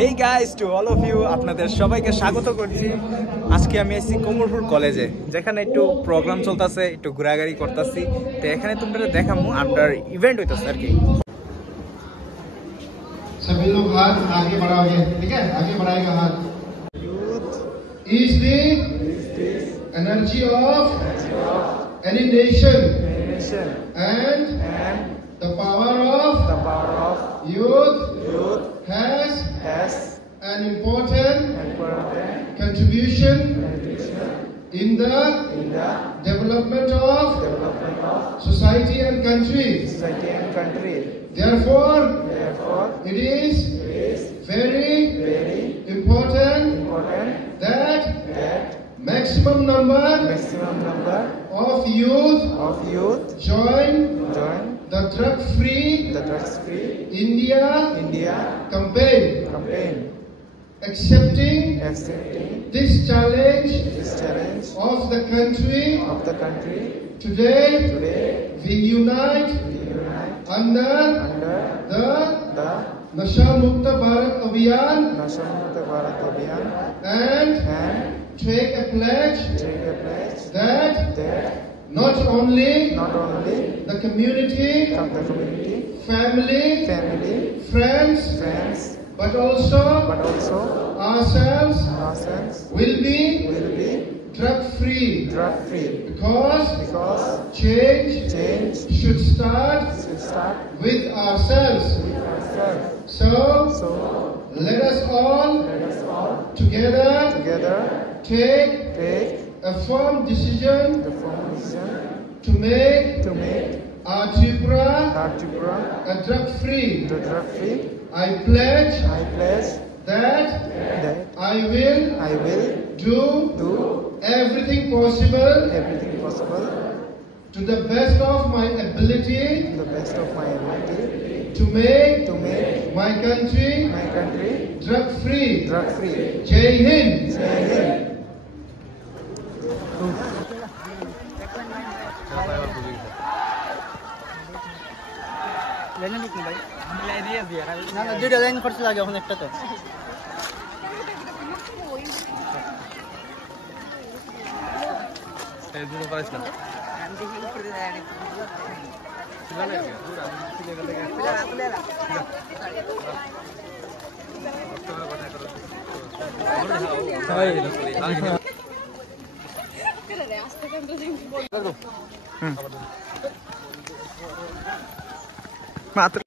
Hey guys, to all of you, আপনাদের সবাইকে স্বাগত করছি। আজকে আমি এসেছি কোমরপুর কলেজে, যেখানে একটু প্রোগ্রাম চলতেছে, একটু ঘোরাঘুরি করতেছি। তো এখানে তোমরা দেখামু আপনার ইভেন্ট হইতেছে আর কি। सभी लोग हाथ आगे बढ़ाओगे, ठीक है? आगे बढ़ाएगा हाथ। Youth is the energy of any nation and the power of youth has an important contribution in the development of society and country. Therefore, it is very important that maximum number of youth join the drug-free India campaign. Accepting this challenge of the country, today we unite under the Nasha Mukta Bharat Abhiyan and take a pledge that not only the community, family, friends, but also ourselves will be drug-free. Because change should start with ourselves. So let us all together take a firm decision to make our Tripura a drug-free. I pledge that I will do everything possible to the best of my ability to make my country drug-free. Jai Hind. দুইটা line করতে লাগে এখন একটা তো মাত্র